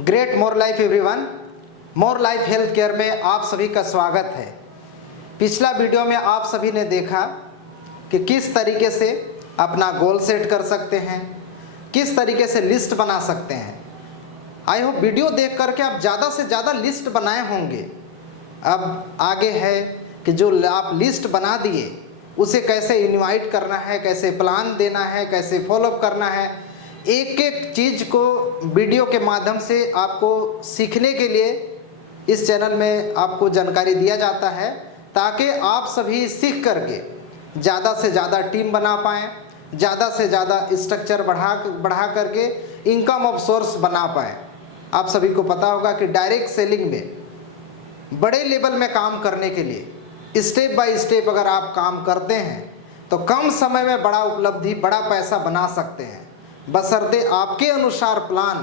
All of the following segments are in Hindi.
Great more life everyone, more life health care में आप सभी का स्वागत है। पिछला वीडियो में आप सभी ने देखा कि किस तरीके से अपना गोल सेट कर सकते हैं, किस तरीके से लिस्ट बना सकते हैं। आई होप वीडियो देख करके आप ज़्यादा से ज़्यादा लिस्ट बनाए होंगे। अब आगे है कि जो आप लिस्ट बना दिए उसे कैसे इनवाइट करना है, कैसे प्लान देना है, कैसे फॉलोअप करना है। एक एक चीज़ को वीडियो के माध्यम से आपको सीखने के लिए इस चैनल में आपको जानकारी दिया जाता है, ताकि आप सभी सीख करके ज़्यादा से ज़्यादा टीम बना पाएँ, ज़्यादा से ज़्यादा स्ट्रक्चर बढ़ा करके इनकम ऑफ सोर्स बना पाएँ। आप सभी को पता होगा कि डायरेक्ट सेलिंग में बड़े लेवल में काम करने के लिए स्टेप बाय स्टेप अगर आप काम करते हैं तो कम समय में बड़ा उपलब्धि, बड़ा पैसा बना सकते हैं, बशर्ते आपके अनुसार प्लान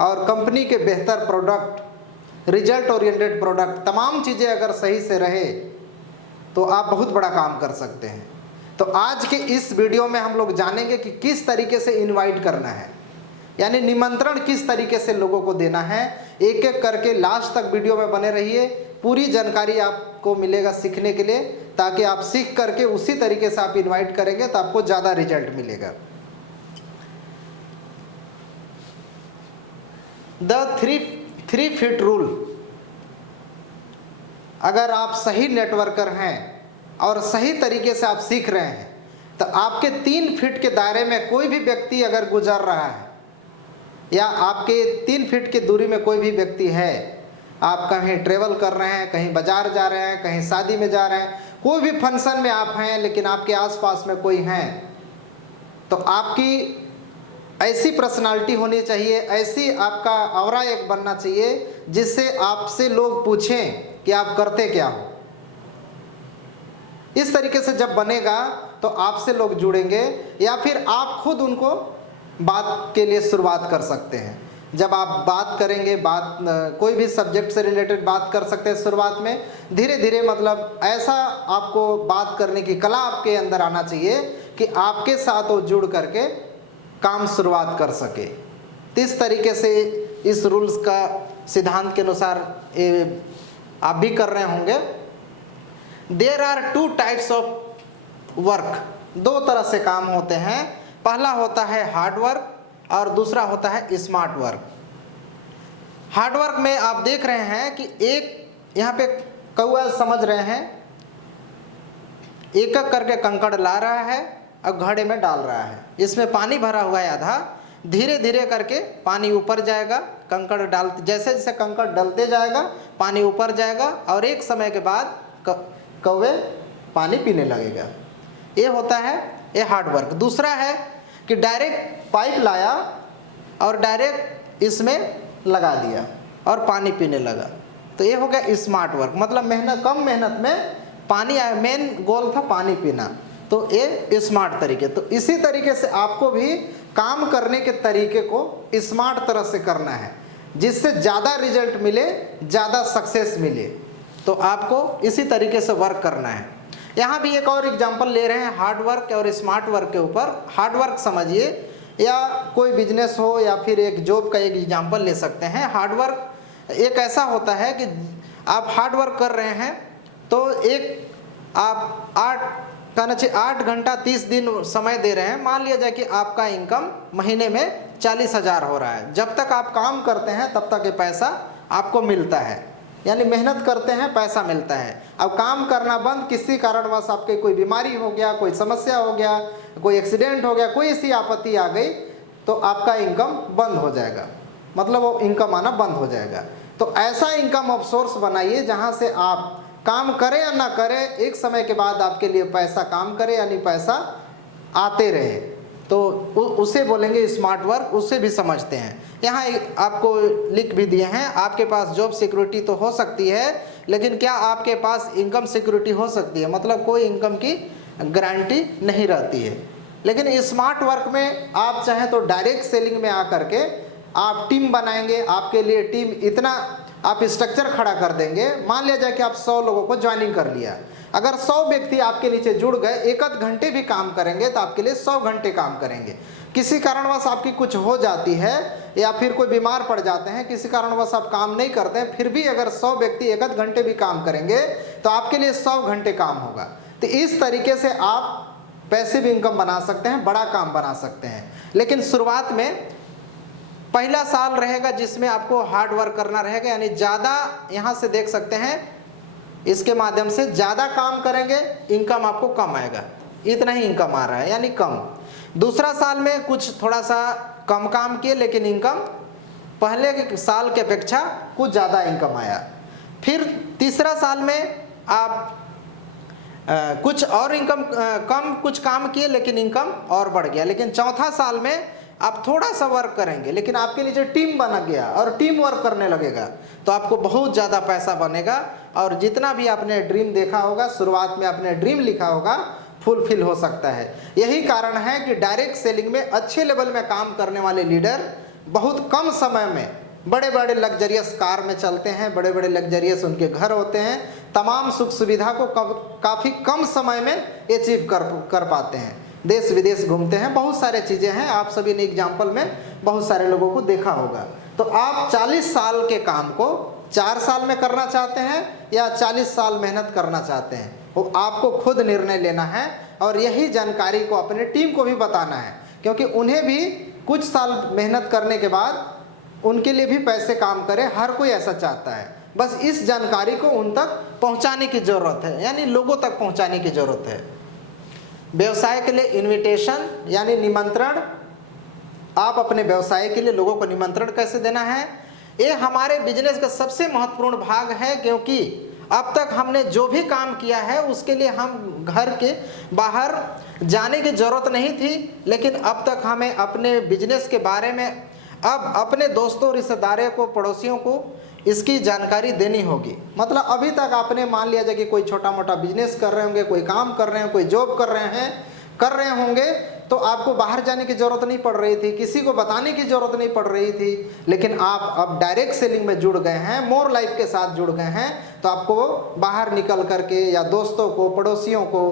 और कंपनी के बेहतर प्रोडक्ट, रिजल्ट ओरिएंटेड प्रोडक्ट, तमाम चीज़ें अगर सही से रहे तो आप बहुत बड़ा काम कर सकते हैं। तो आज के इस वीडियो में हम लोग जानेंगे कि किस तरीके से इनवाइट करना है, यानी निमंत्रण किस तरीके से लोगों को देना है। एक एक करके लास्ट तक वीडियो में बने रहिए, पूरी जानकारी आपको मिलेगा सीखने के लिए, ताकि आप सीख करके उसी तरीके से आप इनवाइट करेंगे तो आपको ज़्यादा रिजल्ट मिलेगा। The three feet rule. अगर आप सही नेटवर्कर हैं और सही तरीके से आप सीख रहे हैं तो आपके 3 फीट के दायरे में कोई भी व्यक्ति अगर गुजर रहा है या आपके 3 फीट की दूरी में कोई भी व्यक्ति है, आप कहीं ट्रेवल कर रहे हैं, कहीं बाजार जा रहे हैं, कहीं शादी में जा रहे हैं, कोई भी फंक्शन में आप हैं लेकिन आपके आसपास में कोई हैं, तो आपकी ऐसी पर्सनालिटी होनी चाहिए, ऐसी आपका ऑरा एक बनना चाहिए जिससे आपसे लोग पूछें कि आप करते क्या हो। इस तरीके से जब बनेगा तो आपसे लोग जुड़ेंगे या फिर आप खुद उनको बात के लिए शुरुआत कर सकते हैं। जब आप बात करेंगे, कोई भी सब्जेक्ट से रिलेटेड बात कर सकते हैं शुरुआत में, धीरे धीरे मतलब ऐसा आपको बात करने की कला आपके अंदर आना चाहिए कि आपके साथ वो जुड़ करके काम शुरुआत कर सके। तो इस तरीके से इस रूल्स का सिद्धांत के अनुसार आप भी कर रहे होंगे। There are 2 types of work. 2 तरह से काम होते हैं। पहला होता है हार्ड वर्क और दूसरा होता है स्मार्ट वर्क। हार्ड वर्क में आप देख रहे हैं कि एक यहाँ पे कौआ समझ रहे हैं, एक एक करके कंकड़ ला रहा है और घड़े में डाल रहा है। इसमें पानी भरा हुआ है आधा, धीरे धीरे करके पानी ऊपर जाएगा, कंकड़ डालते जैसे जैसे कंकड़ डलते जाएगा पानी ऊपर जाएगा और एक समय के बाद कौवे पानी पीने लगेगा। ये होता है ये हार्ड वर्क। दूसरा है कि डायरेक्ट पाइप लाया और डायरेक्ट इसमें लगा दिया और पानी पीने लगा, तो ये हो गया स्मार्ट वर्क। मतलब कम मेहनत में पानी आया, मेन गोल था पानी पीना, तो ये स्मार्ट तरीके। तो इसी तरीके से आपको भी काम करने के तरीके को स्मार्ट तरह से करना है, जिससे ज़्यादा रिजल्ट मिले, ज़्यादा सक्सेस मिले। तो आपको इसी तरीके से वर्क करना है। यहाँ भी एक और एग्जांपल ले रहे हैं हार्ड वर्क और स्मार्ट वर्क के ऊपर। हार्ड वर्क समझिए, या कोई बिजनेस हो या फिर एक जॉब का एक एग्जांपल ले सकते हैं। हार्ड वर्क एक ऐसा होता है कि आप हार्ड वर्क कर रहे हैं तो एक आप 8 घंटा 30 दिन समय दे रहे हैं। मान लिया जाए कि आपका इनकम महीने में 40,000 हो रहा है। जब तक आप काम करते हैं तब तक ये पैसा आपको मिलता है, यानी मेहनत करते हैं पैसा मिलता है। अब काम करना बंद, किसी कारणवश आपके कोई बीमारी हो गया, कोई समस्या हो गया, कोई एक्सीडेंट हो गया, कोई ऐसी आपत्ति आ गई तो आपका इनकम बंद हो जाएगा, मतलब वो इनकम आना बंद हो जाएगा। तो ऐसा इनकम ऑफ सोर्स बनाइए जहाँ से आप काम करें या ना करें, एक समय के बाद आपके लिए पैसा काम करे, यानी पैसा आते रहे, तो उसे बोलेंगे स्मार्ट वर्क। उसे भी समझते हैं। यहाँ आपको लिख भी दिए हैं, आपके पास जॉब सिक्योरिटी तो हो सकती है, लेकिन क्या आपके पास इनकम सिक्योरिटी हो सकती है? मतलब कोई इनकम की गारंटी नहीं रहती है। लेकिन स्मार्ट वर्क में आप चाहें तो डायरेक्ट सेलिंग में आकर के आप टीम बनाएंगे। आपके लिए टीम इतना आप स्ट्रक्चर खड़ा कर देंगे। मान लिया जाए कि आप 100 लोगों को ज्वाइनिंग कर लिया, अगर 100 व्यक्ति आपके नीचे जुड़ गए, 1 आध घंटे भी काम करेंगे तो आपके लिए 100 घंटे काम करेंगे। किसी कारणवश आपकी कुछ हो जाती है या फिर कोई बीमार पड़ जाते हैं, किसी कारणवश आप काम नहीं करते हैं, फिर भी अगर 100 व्यक्ति एक आध घंटे भी काम करेंगे तो आपके लिए 100 घंटे काम होगा। तो इस तरीके से आप पैसिव इनकम बना सकते हैं, बड़ा काम बना सकते हैं। लेकिन शुरुआत में पहला साल रहेगा जिसमें आपको हार्ड वर्क करना रहेगा, यानी ज़्यादा, यहाँ से देख सकते हैं इसके माध्यम से ज़्यादा काम करेंगे, इनकम आपको कम आएगा, इतना ही इनकम आ रहा है यानी कम। दूसरा साल में कुछ थोड़ा सा कम काम किए लेकिन इनकम पहले के साल की अपेक्षा कुछ ज़्यादा इनकम आया। फिर तीसरा साल में आप कुछ और इनकम कम कुछ काम किए लेकिन इनकम और बढ़ गया। लेकिन चौथा साल में आप थोड़ा सा वर्क करेंगे लेकिन आपके नीचे टीम बन गया और टीम वर्क करने लगेगा तो आपको बहुत ज़्यादा पैसा बनेगा और जितना भी आपने ड्रीम देखा होगा, शुरुआत में आपने ड्रीम लिखा होगा, फुलफिल हो सकता है। यही कारण है कि डायरेक्ट सेलिंग में अच्छे लेवल में काम करने वाले लीडर बहुत कम समय में बड़े बड़े लग्जरियस कार में चलते हैं, बड़े बड़े लग्जरियस उनके घर होते हैं, तमाम सुख सुविधा को काफ़ी कम समय में अचीव कर पाते हैं, देश विदेश घूमते हैं, बहुत सारे चीज़ें हैं। आप सभी ने एग्जाम्पल में बहुत सारे लोगों को देखा होगा। तो आप 40 साल के काम को 4 साल में करना चाहते हैं या 40 साल मेहनत करना चाहते हैं, वो आपको खुद निर्णय लेना है और यही जानकारी को अपने टीम को भी बताना है, क्योंकि उन्हें भी कुछ साल मेहनत करने के बाद उनके लिए भी पैसे काम करें, हर कोई ऐसा चाहता है। बस इस जानकारी को उन तक पहुंचाने की ज़रूरत है, यानी लोगों तक पहुंचाने की ज़रूरत है। व्यवसाय के लिए इनविटेशन यानी निमंत्रण, आप अपने व्यवसाय के लिए लोगों को निमंत्रण कैसे देना है, ये हमारे बिजनेस का सबसे महत्वपूर्ण भाग है। क्योंकि अब तक हमने जो भी काम किया है उसके लिए हम घर के बाहर जाने की ज़रूरत नहीं थी, लेकिन अब तक हमें अपने बिजनेस के बारे में अब अपने दोस्तों, रिश्तेदारों को, पड़ोसियों को इसकी जानकारी देनी होगी। मतलब अभी तक आपने मान लिया जाए कि कोई छोटा मोटा बिजनेस कर रहे होंगे, कोई काम कर रहे हैं, कोई जॉब कर रहे होंगे, तो आपको बाहर जाने की ज़रूरत नहीं पड़ रही थी, किसी को बताने की ज़रूरत नहीं पड़ रही थी। लेकिन आप अब डायरेक्ट सेलिंग में जुड़ गए हैं, मोर लाइफ के साथ जुड़ गए हैं, तो आपको बाहर निकल करके या दोस्तों को, पड़ोसियों को,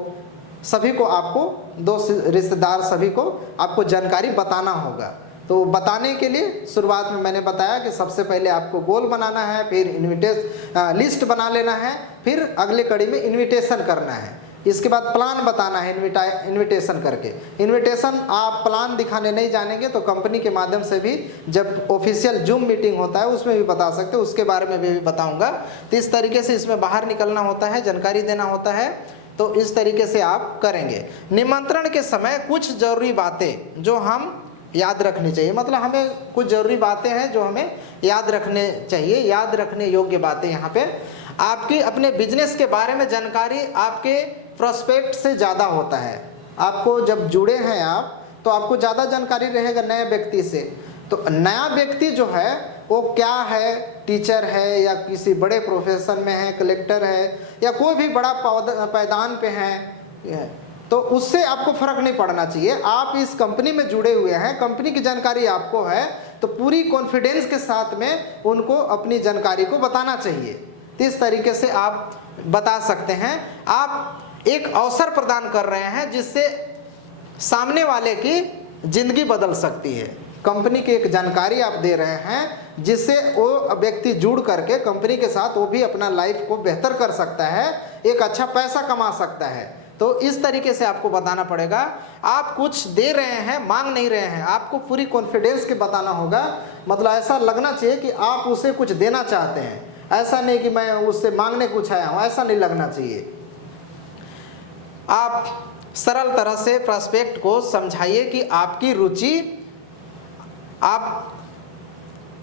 सभी को, आपको दोस्त, रिश्तेदार, सभी को आपको जानकारी बताना होगा। तो बताने के लिए शुरुआत में मैंने बताया कि सबसे पहले आपको गोल बनाना है, फिर लिस्ट बना लेना है, फिर अगले कड़ी में इनविटेशन करना है, इसके बाद प्लान बताना है इनविटेशन करके। इनविटेशन आप प्लान दिखाने नहीं जानेंगे तो कंपनी के माध्यम से भी जब ऑफिशियल जूम मीटिंग होता है उसमें भी बता सकते हो, उसके बारे में भी बताऊंगा। तो इस तरीके से इसमें बाहर निकलना होता है, जानकारी देना होता है, तो इस तरीके से आप करेंगे। निमंत्रण के समय कुछ ज़रूरी बातें जो हम याद रखनी चाहिए, मतलब हमें कुछ ज़रूरी बातें हैं जो हमें याद रखने चाहिए, याद रखने योग्य बातें। यहाँ पे आपकी अपने बिजनेस के बारे में जानकारी आपके प्रोस्पेक्ट से ज़्यादा होता है। आपको जब जुड़े हैं आप तो आपको ज़्यादा जानकारी रहेगा नए व्यक्ति से। तो नया व्यक्ति जो है वो क्या है, टीचर है या किसी बड़े प्रोफेशन में है, कलेक्टर है या कोई भी बड़ा पायदान पे है, तो उससे आपको फर्क नहीं पड़ना चाहिए। आप इस कंपनी में जुड़े हुए हैं, कंपनी की जानकारी आपको है, तो पूरी कॉन्फिडेंस के साथ में उनको अपनी जानकारी को बताना चाहिए। तो इस तरीके से आप बता सकते हैं। आप एक अवसर प्रदान कर रहे हैं जिससे सामने वाले की जिंदगी बदल सकती है। कंपनी की एक जानकारी आप दे रहे हैं जिससे वो व्यक्ति जुड़ करके कंपनी के साथ वो भी अपना लाइफ को बेहतर कर सकता है, एक अच्छा पैसा कमा सकता है। तो इस तरीके से आपको बताना पड़ेगा। आप कुछ दे रहे हैं, मांग नहीं रहे हैं, आपको पूरी कॉन्फिडेंस के बताना होगा। मतलब ऐसा लगना चाहिए कि आप उसे कुछ देना चाहते हैं, ऐसा नहीं कि मैं उससे मांगने कुछ आया हूँ, ऐसा नहीं लगना चाहिए। आप सरल तरह से प्रोस्पेक्ट को समझाइए कि आपकी रुचि आप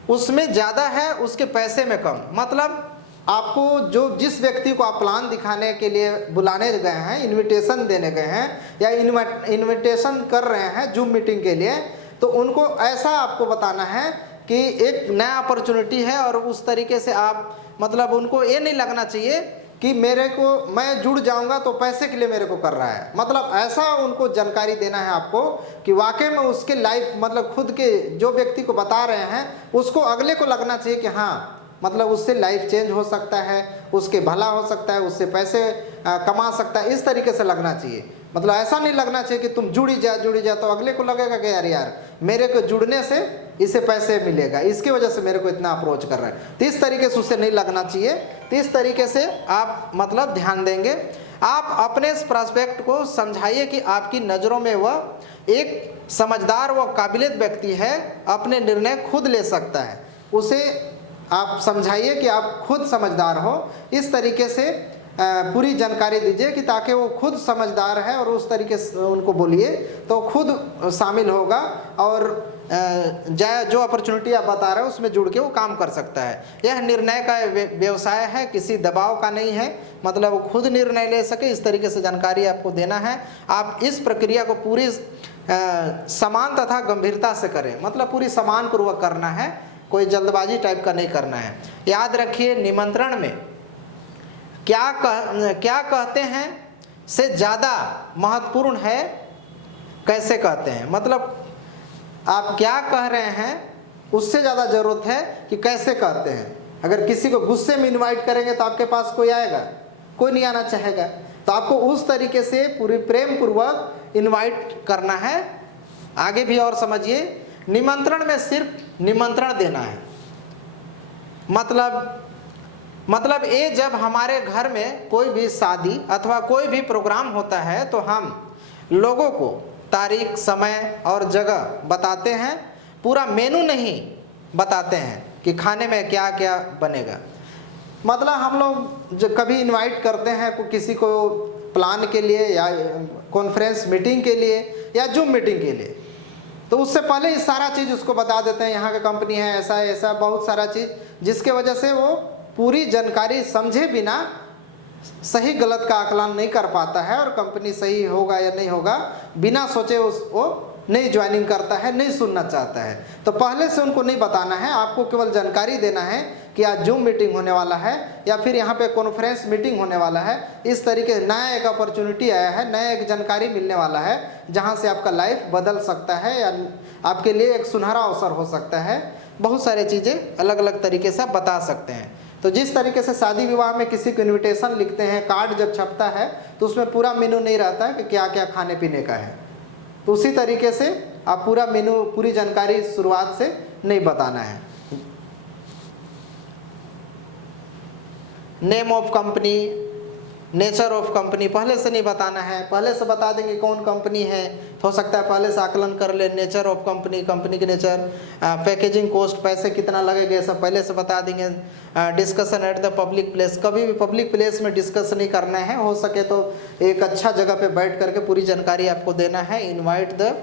उसमें ज़्यादा है, उसके पैसे में कम। मतलब आपको जो जिस व्यक्ति को आप प्लान दिखाने के लिए बुलाने गए हैं, इनविटेशन देने गए हैं या इनविटेशन कर रहे हैं जूम मीटिंग के लिए, तो उनको ऐसा आपको बताना है कि एक नया अपॉर्चुनिटी है और उस तरीके से आप मतलब उनको ये नहीं लगना चाहिए कि मैं जुड़ जाऊंगा तो पैसे के लिए मेरे को कर रहा है। मतलब ऐसा उनको जानकारी देना है आपको कि वाकई में उसके लाइफ मतलब खुद के जो व्यक्ति को बता रहे हैं उसको अगले को लगना चाहिए कि हाँ मतलब उससे लाइफ चेंज हो सकता है, उसके भला हो सकता है, उससे पैसे कमा सकता है, इस तरीके से लगना चाहिए। मतलब ऐसा नहीं लगना चाहिए कि तुम जुड़ ही जा, तो अगले को लगेगा कि यार यार मेरे को जुड़ने से इसे पैसे मिलेगा, इसकी वजह से मेरे को इतना अप्रोच कर रहा है। तो इस तरीके से उससे नहीं लगना चाहिए। तो इस तरीके से आप मतलब ध्यान देंगे। आप अपने इस प्रोस्पेक्ट को समझाइए कि आपकी नज़रों में वह एक समझदार व काबिलियत व्यक्ति है, अपने निर्णय खुद ले सकता है। उसे आप समझाइए कि आप खुद समझदार हो। इस तरीके से पूरी जानकारी दीजिए कि ताकि वो खुद समझदार है, और उस तरीके से उनको बोलिए तो खुद शामिल होगा और जो अपॉर्चुनिटी आप बता रहे हो उसमें जुड़ के वो काम कर सकता है। यह निर्णय का व्यवसाय है, किसी दबाव का नहीं है। मतलब वो खुद निर्णय ले सके, इस तरीके से जानकारी आपको देना है। आप इस प्रक्रिया को पूरी समान तथा गंभीरता से करें, मतलब पूरी सम्मान पूर्वक करना है, कोई जल्दबाजी टाइप का नहीं करना है। याद रखिए, निमंत्रण में क्या कहते हैं से ज़्यादा महत्वपूर्ण है कैसे कहते हैं। मतलब आप क्या कह रहे हैं उससे ज़्यादा ज़रूरत है कि कैसे कहते हैं। अगर किसी को गुस्से में इनवाइट करेंगे तो आपके पास कोई आएगा? कोई नहीं आना चाहेगा। तो आपको उस तरीके से पूरी प्रेम पूर्वक इनवाइट करना है। आगे भी और समझिए, निमंत्रण में सिर्फ निमंत्रण देना है। मतलब ये जब हमारे घर में कोई भी शादी अथवा कोई भी प्रोग्राम होता है तो हम लोगों को तारीख, समय और जगह बताते हैं, पूरा मेनू नहीं बताते हैं कि खाने में क्या क्या बनेगा। मतलब हम लोग जब कभी इनवाइट करते हैं किसी को प्लान के लिए या कॉन्फ्रेंस मीटिंग के लिए या जूम मीटिंग के लिए, तो उससे पहले ही सारा चीज़ उसको बता देते हैं, यहाँ का कंपनी है, ऐसा है, ऐसा बहुत सारा चीज़, जिसके वजह से वो पूरी जानकारी समझे बिना सही गलत का आकलन नहीं कर पाता है, और कंपनी सही होगा या नहीं होगा बिना सोचे वो नहीं ज्वाइनिंग करता है, नहीं सुनना चाहता है। तो पहले से उनको नहीं बताना है, आपको केवल जानकारी देना है कि आज जूम मीटिंग होने वाला है या फिर यहाँ पे कॉन्फ्रेंस मीटिंग होने वाला है। इस तरीके से नया एक अपॉर्चुनिटी आया है, नया एक जानकारी मिलने वाला है, जहाँ से आपका लाइफ बदल सकता है या आपके लिए एक सुनहरा अवसर हो सकता है। बहुत सारी चीज़ें अलग अलग तरीके से आप बता सकते हैं। तो जिस तरीके से शादी विवाह में किसी को इन्विटेशन लिखते हैं, कार्ड जब छपता है तो उसमें पूरा मेनू नहीं रहता है कि क्या क्या खाने पीने का है। तो उसी तरीके से आप पूरा मेनू, पूरी जानकारी शुरुआत से नहीं बताना है। Name of company, nature of company पहले से नहीं बताना है। पहले से बता देंगे कौन कंपनी है तो हो सकता है पहले से आकलन कर ले। नेचर ऑफ कंपनी, कंपनी के नेचर, पैकेजिंग कॉस्ट, पैसे कितना लगेगा, सब पहले से बता देंगे। Discussion at the public place, कभी भी पब्लिक प्लेस में डिस्कस नहीं करना है, हो सके तो एक अच्छा जगह पे बैठ करके पूरी जानकारी आपको देना है। इन्वाइट द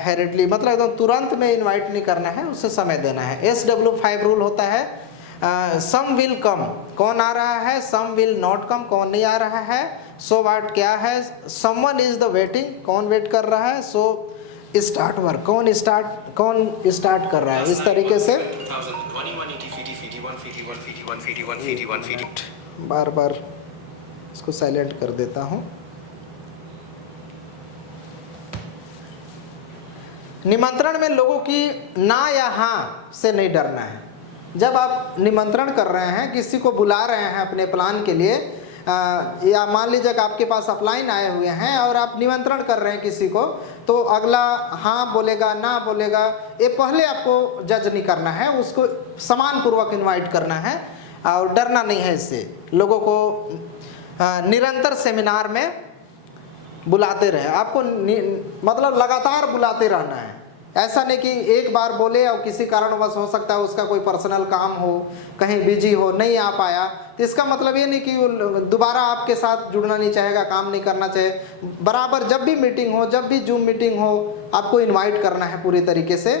हेरिडली, मतलब एकदम तुरंत में इन्वाइट नहीं करना है, उससे समय देना है। SW5 रूल होता है, सम विल कम, कौन आ रहा है, सम विल नॉट कम, कौन नहीं आ रहा है। सो वाट क्या है, समवन इज द वेटिंग, कौन वेट कर रहा है। सो स्टार्ट वर्क, कौन स्टार्ट कर रहा है। इस तरीके से बार बार इसको साइलेंट कर देता हूँ। निमंत्रण में लोगों की ना या हाँ से नहीं डरना है। जब आप निमंत्रण कर रहे हैं, किसी को बुला रहे हैं अपने प्लान के लिए, या मान लीजिए कि आपके पास अपलाइन आए हुए हैं और आप निमंत्रण कर रहे हैं किसी को, तो अगला हाँ बोलेगा ना बोलेगा, ये पहले आपको जज नहीं करना है, उसको सम्मान पूर्वक इन्वाइट करना है और डरना नहीं है। इससे लोगों को निरंतर सेमिनार में बुलाते रहे, आपको मतलब लगातार बुलाते रहना है। ऐसा नहीं कि एक बार बोले और किसी कारणवश हो सकता है उसका कोई पर्सनल काम हो, कहीं बिजी हो, नहीं आ पाया, तो इसका मतलब ये नहीं कि वो दोबारा आपके साथ जुड़ना नहीं चाहेगा, काम नहीं करना चाहिए। बराबर जब भी मीटिंग हो, जब भी जूम मीटिंग हो, आपको इनवाइट करना है पूरी तरीके से।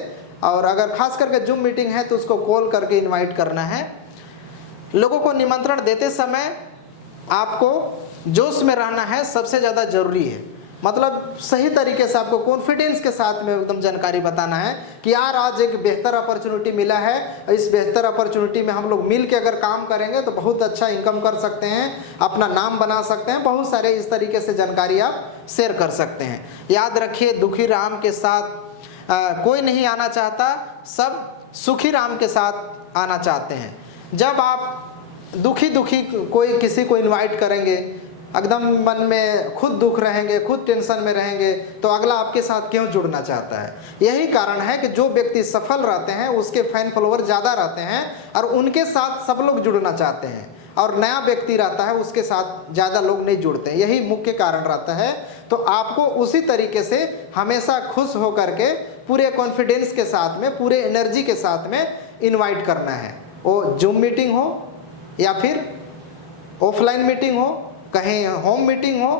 और अगर खास करके जूम मीटिंग है तो उसको कॉल करके इनवाइट करना है। लोगों को निमंत्रण देते समय आपको जोश में रहना है, सबसे ज़्यादा ज़रूरी है। मतलब सही तरीके से आपको कॉन्फिडेंस के साथ में एकदम जानकारी बताना है कि यार आज एक बेहतर अपॉर्चुनिटी मिला है, इस बेहतर अपॉर्चुनिटी में हम लोग मिल के अगर काम करेंगे तो बहुत अच्छा इनकम कर सकते हैं, अपना नाम बना सकते हैं। बहुत सारे इस तरीके से जानकारी आप शेयर कर सकते हैं। याद रखिए, दुखी राम के साथ कोई नहीं आना चाहता, सब सुखी राम के साथ आना चाहते हैं। जब आप दुखी कोई किसी को इन्वाइट करेंगे, एकदम मन में खुद दुख रहेंगे, खुद टेंशन में रहेंगे, तो अगला आपके साथ क्यों जुड़ना चाहता है। यही कारण है कि जो व्यक्ति सफल रहते हैं उसके फैन फॉलोअर ज़्यादा रहते हैं और उनके साथ सब लोग जुड़ना चाहते हैं, और नया व्यक्ति रहता है उसके साथ ज़्यादा लोग नहीं जुड़ते हैं। यही मुख्य कारण रहता है। तो आपको उसी तरीके से हमेशा खुश होकर के पूरे कॉन्फिडेंस के साथ में, पूरे एनर्जी के साथ में इनवाइट करना है। वो जूम मीटिंग हो या फिर ऑफलाइन मीटिंग हो, कहीं होम मीटिंग हो,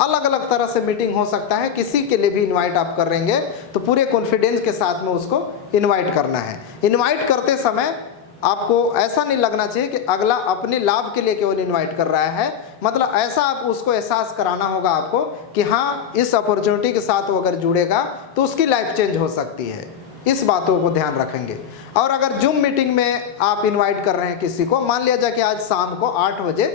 अलग अलग तरह से मीटिंग हो सकता है। किसी के लिए भी इनवाइट आप कर रहेंगे तो पूरे कॉन्फिडेंस के साथ में उसको इनवाइट करना है। इनवाइट करते समय आपको ऐसा नहीं लगना चाहिए कि अगला अपने लाभ के लिए केवल इनवाइट कर रहा है, मतलब ऐसा आप उसको एहसास कराना होगा आपको कि हाँ, इस अपॉर्चुनिटी के साथ वो अगर जुड़ेगा तो उसकी लाइफ चेंज हो सकती है। इस बातों को ध्यान रखेंगे। और अगर जूम मीटिंग में आप इनवाइट कर रहे हैं किसी को, मान लिया जाए कि आज शाम को 8 बजे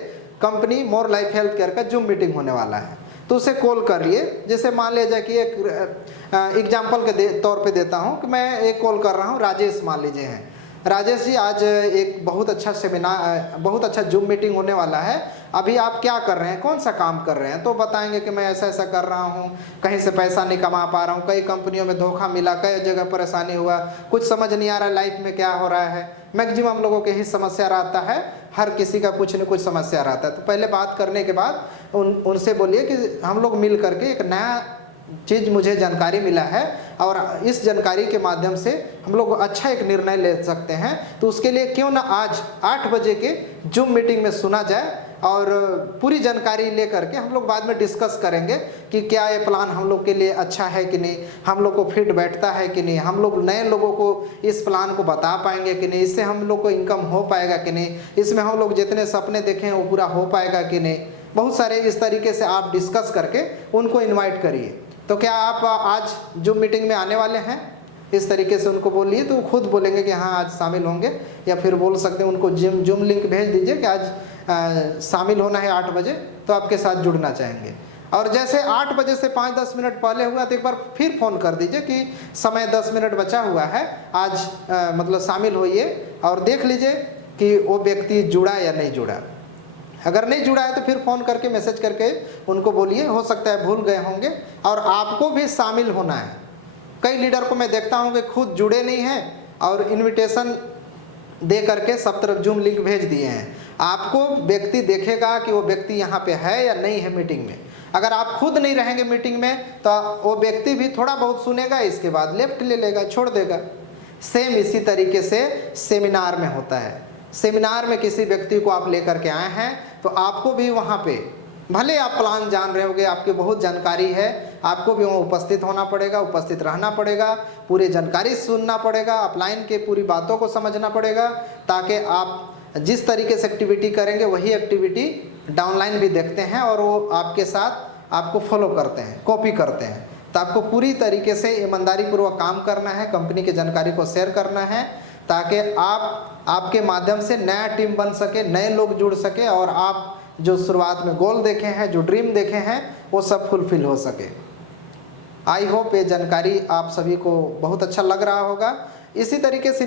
company more life health care का जूम मीटिंग होने वाला है, तो उसे कॉल करिए। जैसे मान लिया जाए कि एक एग्जाम्पल के तौर पे देता हूँ कि मैं एक कॉल कर रहा हूँ, राजेश मान लीजिए हैं। राजेश जी, आज एक बहुत अच्छा सेमिनार, बहुत अच्छा जूम मीटिंग होने वाला है, अभी आप क्या कर रहे हैं, कौन सा काम कर रहे हैं। तो बताएंगे कि मैं ऐसा ऐसा कर रहा हूँ, कहीं से पैसा नहीं कमा पा रहा हूँ, कई कंपनियों में धोखा मिला, कई जगह परेशानी हुआ, कुछ समझ नहीं आ रहा लाइफ में क्या हो रहा है। मैक्सिमम लोगों के ही समस्या रहता है, हर किसी का कुछ न कुछ समस्या रहता है। तो पहले बात करने के बाद उनसे बोलिए कि हम लोग मिल करके एक नया चीज़ मुझे जानकारी मिला है और इस जानकारी के माध्यम से हम लोग अच्छा एक निर्णय ले सकते हैं, तो उसके लिए क्यों ना आज 8 बजे के जूम मीटिंग में सुना जाए और पूरी जानकारी ले करके हम लोग बाद में डिस्कस करेंगे कि क्या ये प्लान हम लोग के लिए अच्छा है कि नहीं, हम लोग को फिट बैठता है कि नहीं, हम लोग नए लोगों को इस प्लान को बता पाएंगे कि नहीं, इससे हम लोग को इनकम हो पाएगा कि नहीं, इसमें हम लोग जितने सपने देखें वो पूरा हो पाएगा कि नहीं। बहुत सारे इस तरीके से आप डिस्कस करके उनको इन्वाइट करिए। तो क्या आप आज जूम मीटिंग में आने वाले हैं, इस तरीके से उनको बोलिए, तो खुद बोलेंगे कि हाँ आज शामिल होंगे। या फिर बोल सकते हैं उनको जूम लिंक भेज दीजिए कि आज शामिल होना है 8 बजे, तो आपके साथ जुड़ना चाहेंगे। और जैसे 8 बजे से 5-10 मिनट पहले हुआ तो एक बार फिर फ़ोन कर दीजिए कि समय 10 मिनट बचा हुआ है, आज मतलब शामिल होइए और देख लीजिए कि वो व्यक्ति जुड़ा या नहीं जुड़ा। अगर नहीं जुड़ा है तो फिर फ़ोन करके मैसेज करके उनको बोलिए, हो सकता है भूल गए होंगे और आपको भी शामिल होना है। कई लीडर को मैं देखता हूँ कि खुद जुड़े नहीं हैं और इनविटेशन दे करके सब तरफ जूम लिंक भेज दिए हैं। आपको व्यक्ति देखेगा कि वो व्यक्ति यहाँ पे है या नहीं है मीटिंग में। अगर आप खुद नहीं रहेंगे मीटिंग में तो वो व्यक्ति भी थोड़ा बहुत सुनेगा, इसके बाद लेफ्ट ले लेगा, छोड़ देगा। सेम इसी तरीके से सेमिनार में होता है। सेमिनार में किसी व्यक्ति को आप लेकर के आए हैं तो आपको भी वहाँ पे, भले आप प्लान जान रहे होंगे, आपकी बहुत जानकारी है, आपको भी वहाँ उपस्थित होना पड़ेगा, उपस्थित रहना पड़ेगा, पूरी जानकारी सुनना पड़ेगा, अपलाइन के पूरी बातों को समझना पड़ेगा, ताकि आप जिस तरीके से एक्टिविटी करेंगे वही एक्टिविटी डाउनलाइन भी देखते हैं और वो आपके साथ आपको फॉलो करते हैं, कॉपी करते हैं। तो आपको पूरी तरीके से ईमानदारी पूर्वक काम करना है, कंपनी की जानकारी को शेयर करना है, ताकि आपके माध्यम से नया टीम बन सके, नए लोग जुड़ सके और आप जो शुरुआत में गोल देखे हैं, जो ड्रीम देखे हैं, वो सब फुलफिल हो सके। आई होप ये जानकारी आप सभी को बहुत अच्छा लग रहा होगा। इसी तरीके से